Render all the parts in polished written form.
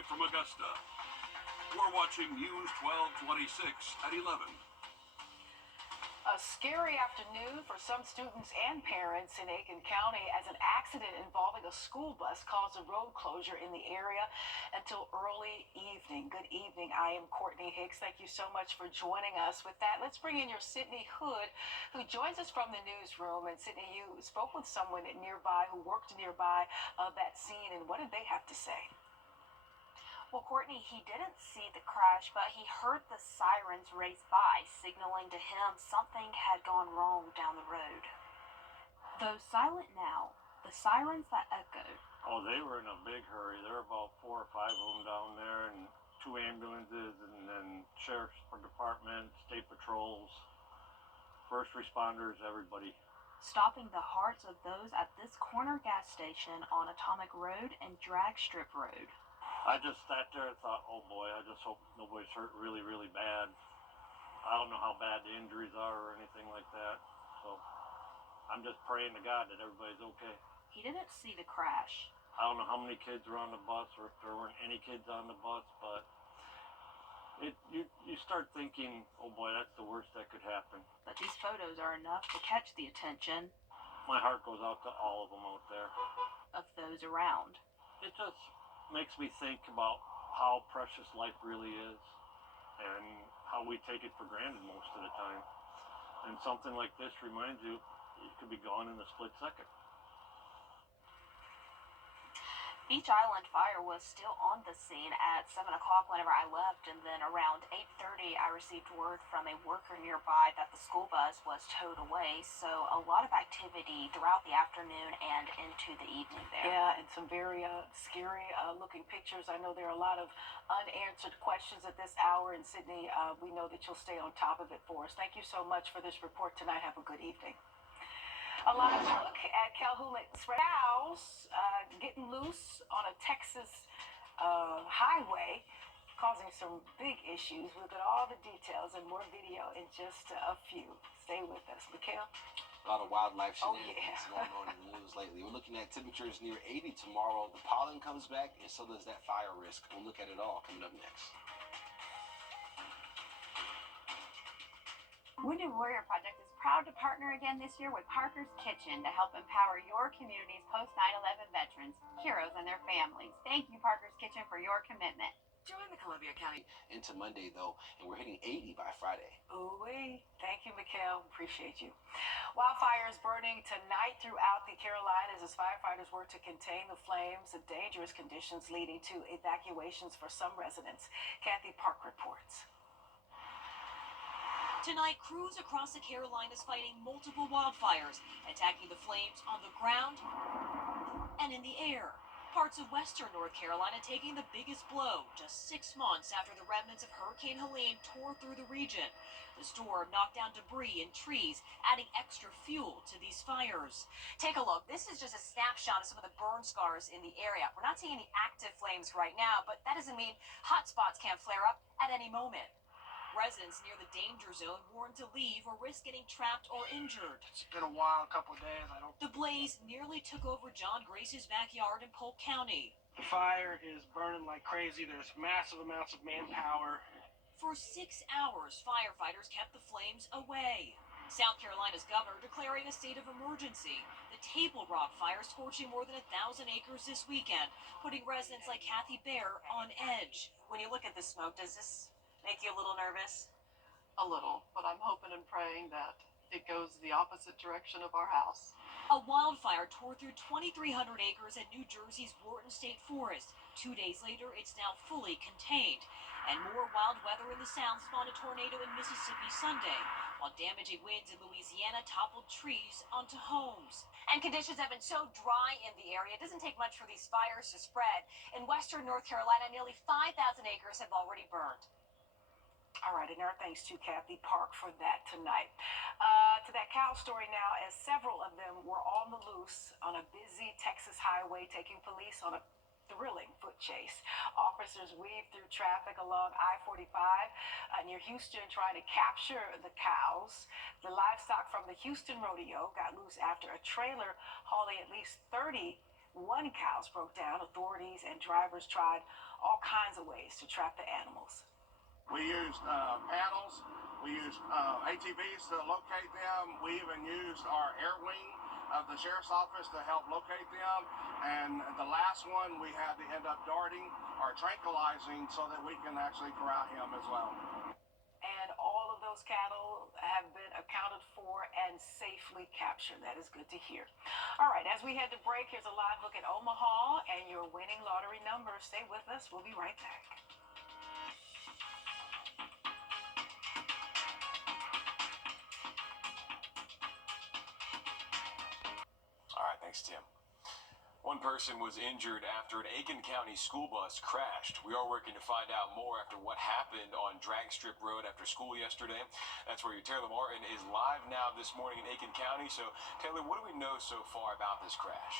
live from Augusta. We're watching News 1226 at 11. A scary afternoon for some students and parents in Aiken County as an accident involving a school bus caused a road closure in the area until early evening. Good evening. I am Courtney Hicks. Thank you so much for joining us. With that, let's bring in your Sydney Hood, who joins us from the newsroom. And Sydney, you spoke with someone nearby who worked nearby that scene, and what did they have to say? Well, Courtney, he didn't see the crash, but he heard the sirens race by, signaling to him something had gone wrong down the road. Though silent now, the sirens that echoed. Oh, they were in a big hurry. There were about 4 or 5 of them down there, and 2 ambulances, and then sheriff's department, state patrols, first responders, everybody. Stopping the hearts of those at this corner gas station on Atomic Road and Drag Strip Road. I just sat there and thought, oh boy, I just hope nobody's hurt really, really bad. I don't know how bad the injuries are or anything like that. So I'm just praying to God that everybody's okay. He didn't see the crash. I don't know how many kids were on the bus or if there weren't any kids on the bus, but you start thinking, oh boy, that's the worst that could happen. But these photos are enough to catch the attention. My heart goes out to all of them out there. Of those around. It just makes me think about how precious life really is and how we take it for granted most of the time. And something like this reminds you, you could be gone in a split second. Beach Island Fire was still on the scene at 7 o'clock whenever I left, and then around 8:30 I received word from a worker nearby that the school bus was towed away, so a lot of activity throughout the afternoon and into the evening there. Yeah, and some very scary looking pictures. I know there are a lot of unanswered questions at this hour, and Sydney, we know that you'll stay on top of it for us. Thank you so much for this report tonight. Have a good evening. A live look at Calhoun Express cows getting loose on a Texas highway, causing some big issues. We'll get all the details and more video in just a few. Stay with us. Mikhail? A lot of wildlife shenanigans going on in the news lately. We're looking at temperatures near 80 tomorrow. The pollen comes back, and so does that fire risk. We'll look at it all coming up next. Wounded Warrior Project is proud to partner again this year with Parker's Kitchen to help empower your community's post 9/11 veterans, heroes, and their families. Thank you, Parker's Kitchen, for your commitment. Join the Columbia County. Into Monday, though, and we're hitting 80 by Friday. Ooh-wee. Thank you, Mikhail. Appreciate you. Wildfires burning tonight throughout the Carolinas as firefighters work to contain the flames and dangerous conditions leading to evacuations for some residents. Kathy Park reports. Tonight, crews across the Carolinas fighting multiple wildfires, attacking the flames on the ground and in the air. Parts of western North Carolina taking the biggest blow just 6 months after the remnants of Hurricane Helene tore through the region. The storm knocked down debris and trees, adding extra fuel to these fires. Take a look. This is just a snapshot of some of the burn scars in the area. We're not seeing any active flames right now, but that doesn't mean hot spots can't flare up at any moment. Residents near the danger zone warned to leave or risk getting trapped or injured. It's been a while, a couple of days. The blaze nearly took over John Grace's backyard in Polk County. The fire is burning like crazy. There's massive amounts of manpower. For 6 hours, firefighters kept the flames away. South Carolina's governor declaring a state of emergency. The Table Rock fire scorching more than 1,000 acres this weekend, putting residents like Kathy Bear on edge. When you look at the smoke, does this make you a little nervous? A little, but I'm hoping and praying that it goes the opposite direction of our house. A wildfire tore through 2,300 acres at New Jersey's Wharton State Forest. 2 days later, it's now fully contained. And more wild weather in the South spawned a tornado in Mississippi Sunday, while damaging winds in Louisiana toppled trees onto homes. And conditions have been so dry in the area, it doesn't take much for these fires to spread. In western North Carolina, nearly 5,000 acres have already burned. All right, and our thanks to Kathy Park for that tonight. To that cow story now, as several of them were on the loose on a busy Texas highway, taking police on a thrilling foot chase. Officers weaved through traffic along I-45 near Houston, trying to capture the cows. The livestock from the Houston rodeo got loose after a trailer hauling at least 30 One cow's broke down. Authorities and drivers tried all kinds of ways to trap the animals. We used paddles. We used ATVs to locate them. We even used our air wing of the sheriff's office to help locate them. And the last one, we had to end up darting or tranquilizing so that we can actually corral him as well. And all of those cattle have been accounted for and safely captured. That is good to hear. All right, as we head to break, here's a live look at Omaha and your winning lottery numbers. Stay with us. We'll be right back. All right, thanks, Tim. One person was injured after an Aiken County school bus crashed. We are working to find out more after what happened on Drag Strip Road after school yesterday. That's where your Taylor Martin is live now this morning in Aiken County. So, Taylor, what do we know so far about this crash?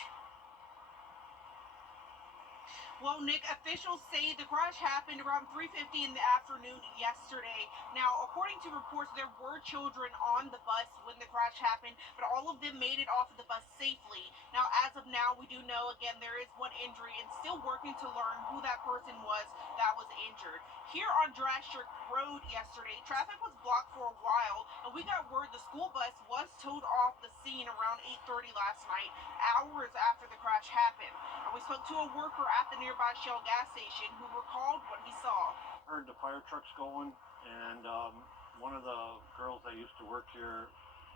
Well, Nick, officials say the crash happened around 3:50 in the afternoon yesterday. Now, according to reports, there were children on the bus when the crash happened, but all of them made it off of the bus safely. Now, as of now, we do know, again, there is one injury and still working to learn who that person was that was injured. Here on Drastic Road yesterday, traffic was blocked for a while, and we got word the school bus was towed off the scene around 8:30 last night, hours after the crash happened. And we spoke to a worker at the nearby Shell gas station who recalled what he saw. Heard the fire trucks going, and one of the girls that used to work here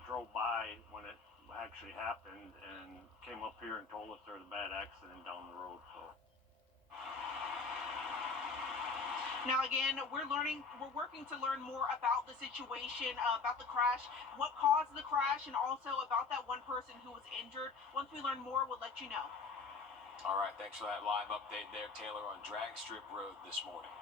drove by when it actually happened and came up here and told us there was a bad accident down the road. So. Now, again, we're working to learn more about the situation, about the crash, what caused the crash, and also about that one person who was injured. Once we learn more, we'll let you know. All right, thanks for that live update there, Taylor, on Drag Strip Road this morning.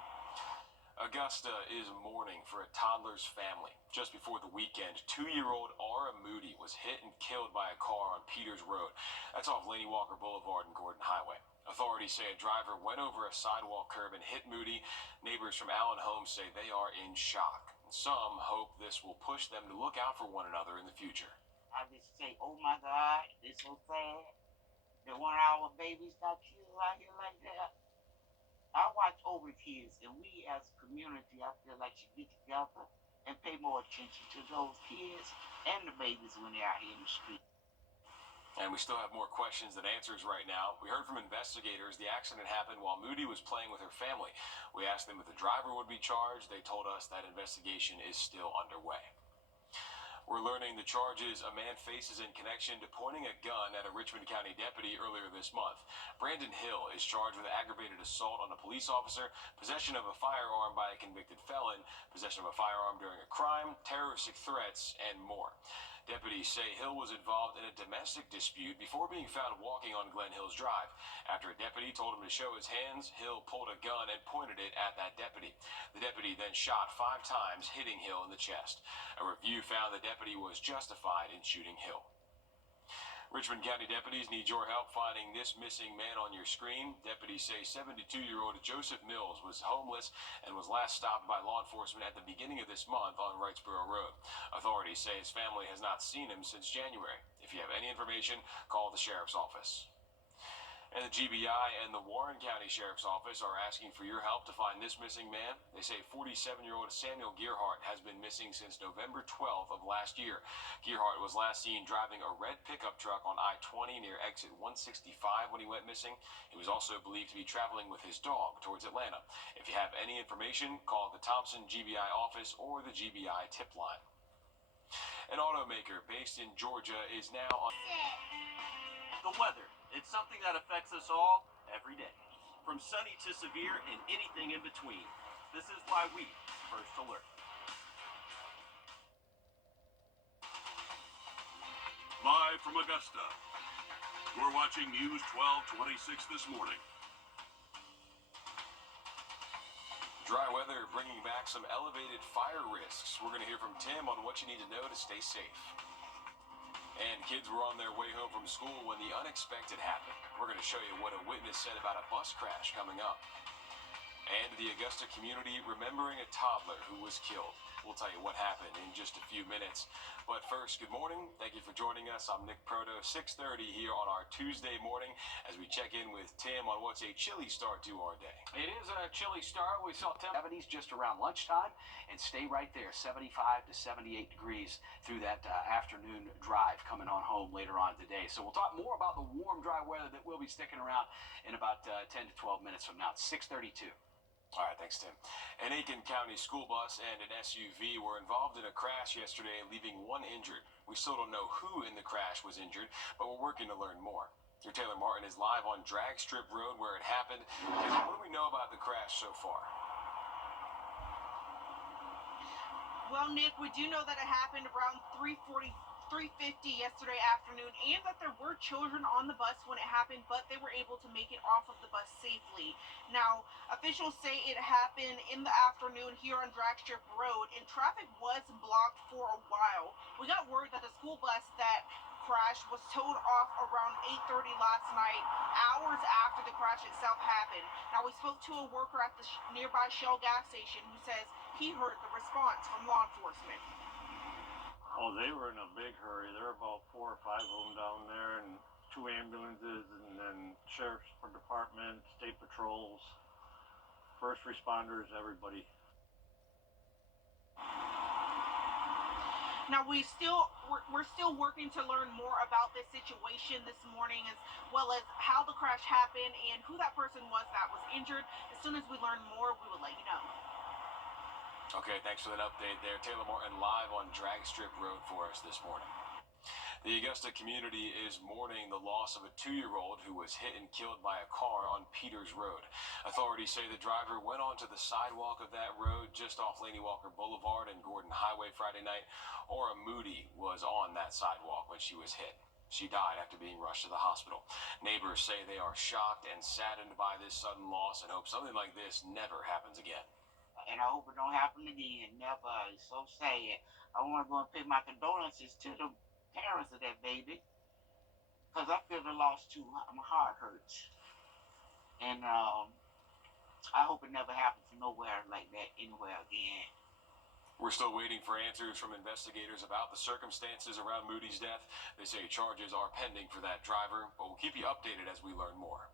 Augusta is mourning for a toddler's family. Just before the weekend, 2-year-old Aura Moody was hit and killed by a car on Peters Road. That's off Laney Walker Boulevard and Gordon Highway. Authorities say a driver went over a sidewalk curb and hit Moody. Neighbors from Allen Homes say they are in shock. Some hope this will push them to look out for one another in the future. I just say, oh my God, it's so sad that one of our babies got killed out here like that. I watch over kids, and we as a community, I feel like should get together and pay more attention to those kids and the babies when they're out here in the street. And we still have more questions than answers right now. We heard from investigators the accident happened while Moody was playing with her family. We asked them if the driver would be charged. They told us that investigation is still underway. We're learning the charges a man faces in connection to pointing a gun at a Richmond County deputy earlier this month. Brandon Hill is charged with aggravated assault on a police officer, possession of a firearm by a convicted felon, possession of a firearm during a crime, terroristic threats, and more. Deputies say Hill was involved in a domestic dispute before being found walking on Glen Hills Drive. After a deputy told him to show his hands, Hill pulled a gun and pointed it at that deputy. The deputy then shot 5 times, hitting Hill in the chest. A review found the deputy was justified in shooting Hill. Richmond County deputies need your help finding this missing man on your screen. Deputies say 72-year-old Joseph Mills was homeless and was last stopped by law enforcement at the beginning of this month on Wrightsboro Road. Authorities say his family has not seen him since January. If you have any information, call the sheriff's office. And the GBI and the Warren County Sheriff's Office are asking for your help to find this missing man. They say 47-year-old Samuel Gearhart has been missing since November 12th of last year. Gearhart was last seen driving a red pickup truck on I-20 near exit 165 when he went missing. He was also believed to be traveling with his dog towards Atlanta. If you have any information, call the Thompson GBI office or the GBI tip line. An automaker based in Georgia is now on the weather. It's something that affects us all every day, from sunny to severe and anything in between. This is why we first alert. Live from Augusta, you're watching News 1226 this morning. Dry weather bringing back some elevated fire risks. We're going to hear from Tim on what you need to know to stay safe. And kids were on their way home from school when the unexpected happened. We're going to show you what a witness said about a bus crash coming up. And the Augusta community remembering a toddler who was killed. We'll tell you what happened in just a few minutes. But first, good morning. Thank you for joining us. I'm Nick Proto, 6:30 here on our Tuesday morning as we check in with Tim on what's a chilly start to our day. It is a chilly start. We saw 70s just around lunchtime and stay right there, 75 to 78 degrees through that afternoon drive coming on home later on today. So we'll talk more about the warm, dry weather that will be sticking around in about 10 to 12 minutes from now. It's 6:32. All right, thanks, Tim. An Aiken County school bus and an SUV were involved in a crash yesterday, leaving one injured. We still don't know who in the crash was injured, but we're working to learn more. Your Taylor Martin is live on Drag Strip Road where it happened. Taylor, what do we know about the crash so far? Well, Nick, we do know that it happened around 3:50 yesterday afternoon, and that there were children on the bus when it happened, but they were able to make it off of the bus safely. Now, officials say it happened in the afternoon here on Drag Strip Road, and traffic was blocked for a while. We got word that the school bus that crashed was towed off around 8:30 last night, hours after the crash itself happened. Now, we spoke to a worker at the nearby Shell gas station who says he heard the response from law enforcement. Oh, they were in a big hurry. There were about 4 or 5 of them down there, and 2 ambulances, and then sheriff's department, state patrols, first responders, everybody. Now we're still working to learn more about this situation this morning, as well as how the crash happened and who that person was that was injured. As soon as we learn more, we will let you know. Okay, thanks for that update there. Taylor Martin live on Drag Strip Road for us this morning. The Augusta community is mourning the loss of a 2-year-old who was hit and killed by a car on Peters Road. Authorities say the driver went onto the sidewalk of that road just off Laney Walker Boulevard and Gordon Highway Friday night. Ora Moody was on that sidewalk when she was hit. She died after being rushed to the hospital. Neighbors say they are shocked and saddened by this sudden loss and hope something like this never happens again. And I hope it don't happen again. Never. It's so sad. I want to go and pay my condolences to the parents of that baby, because I feel the loss too. My heart hurts. And I hope it never happens nowhere like that anywhere again. We're still waiting for answers from investigators about the circumstances around Moody's death. They say charges are pending for that driver, but we'll keep you updated as we learn more.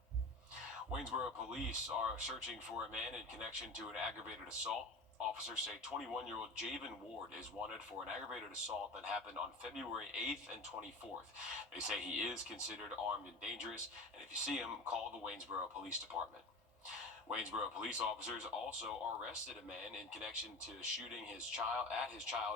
Waynesboro police are searching for a man in connection to an aggravated assault. Officers say 21-year-old Javen Ward is wanted for an aggravated assault that happened on February 8th and 24th. They say he is considered armed and dangerous, and if you see him, call the Waynesboro Police Department. Waynesboro police officers also arrested a man in connection to shooting his child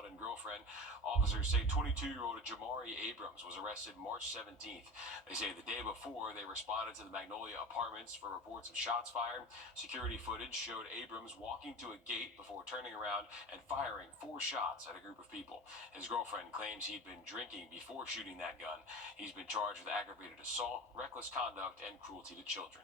and girlfriend. Officers say 22-year-old Jamari Abrams was arrested March 17th. They say the day before they responded to the Magnolia Apartments for reports of shots fired. Security footage showed Abrams walking to a gate before turning around and firing 4 shots at a group of people. His girlfriend claims he'd been drinking before shooting that gun. He's been charged with aggravated assault, reckless conduct, and cruelty to children.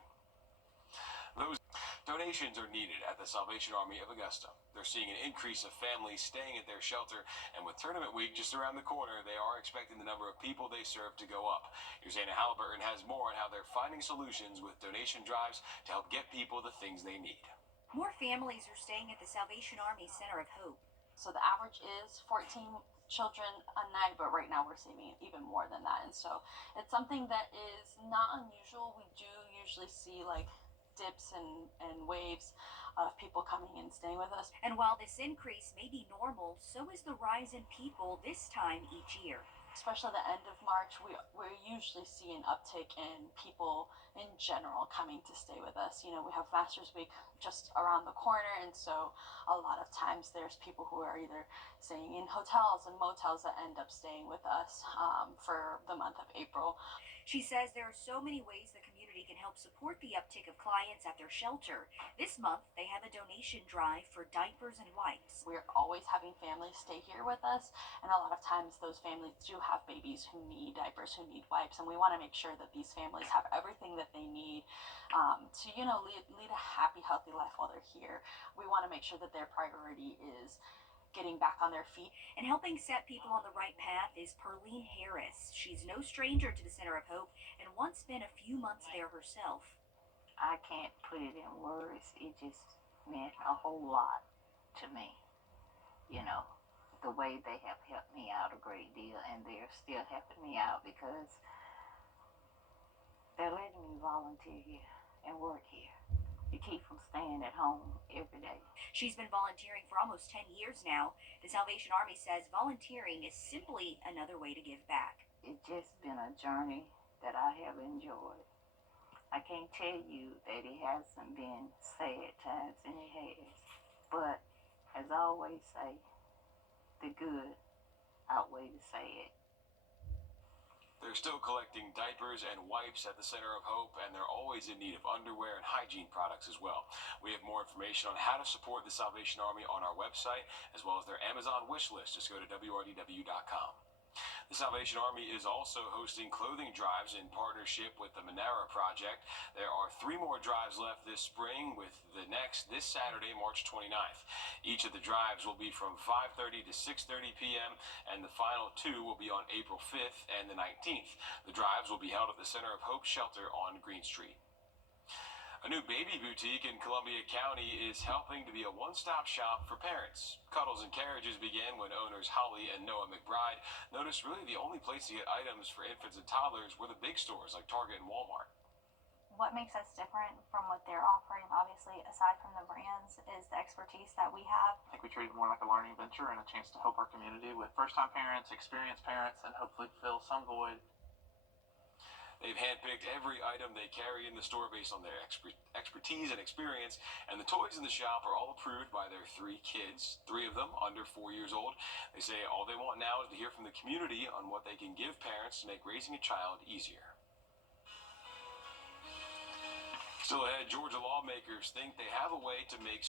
Those donations are needed at the Salvation Army of Augusta. They're seeing an increase of families staying at their shelter, and with tournament week just around the corner, they are expecting the number of people they serve to go up. Here's Anna Halliburton has more on how they're finding solutions with donation drives to help get people the things they need. More families are staying at the Salvation Army Center of Hope. So the average is 14 children a night, but right now we're seeing even more than that. And so it's something that is not unusual. We do usually see like dips and waves of people coming and staying with us. And while this increase may be normal, so is the rise in people this time each year. Especially the end of March, we usually see an uptick in people in general coming to stay with us. You know, we have Masters Week just around the corner, and so a lot of times there's people who are either staying in hotels and motels that end up staying with us for the month of April. She says there are so many ways the community can help support the uptick of clients at their shelter. This month, they have a donation drive for diapers and wipes. We're always having families stay here with us, and a lot of times those families do have babies who need diapers, who need wipes, and we want to make sure that these families have everything that they need to, you know, lead a happy, healthy life while they're here. We want to make sure that their priority is getting back on their feet. And helping set people on the right path is Perlene Harris. She's no stranger to the Center of Hope and once spent a few months there herself. I can't put it in words. It just meant a whole lot to me. you know, the way they have helped me out a great deal, and they're still helping me out because they're letting me volunteer here and work here to keep from staying at home every day. She's been volunteering for almost 10 years now. The Salvation Army says volunteering is simply another way to give back. It's just been a journey that I have enjoyed. I can't tell you that it hasn't been sad times, and it has. But as I always say, the good outweigh the sad. They're still collecting diapers and wipes at the Center of Hope, and they're always in need of underwear and hygiene products as well. We have more information on how to support the Salvation Army on our website, as well as their Amazon wish list. Just go to wrdw.com. The Salvation Army is also hosting clothing drives in partnership with the Manara Project. There are 3 more drives left this spring, with the next this Saturday, March 29th. Each of the drives will be from 5:30 to 6:30 p.m., and the final 2 will be on April 5th and the 19th. The drives will be held at the Center of Hope Shelter on Green Street. A new baby boutique in Columbia County is helping to be a one-stop shop for parents. Cuddles and Carriages began when owners Holly and Noah McBride noticed really the only place to get items for infants and toddlers were the big stores like Target and Walmart. What makes us different from what they're offering, obviously, aside from the brands, is the expertise that we have. I think we treat it more like a learning venture and a chance to help our community with first-time parents, experienced parents, and hopefully fill some void. They've handpicked every item they carry in the store based on their expertise and experience, and the toys in the shop are all approved by their 3 kids, 3 of them under 4 years old. They say all they want now is to hear from the community on what they can give parents to make raising a child easier. Still ahead, Georgia lawmakers think they have a way to make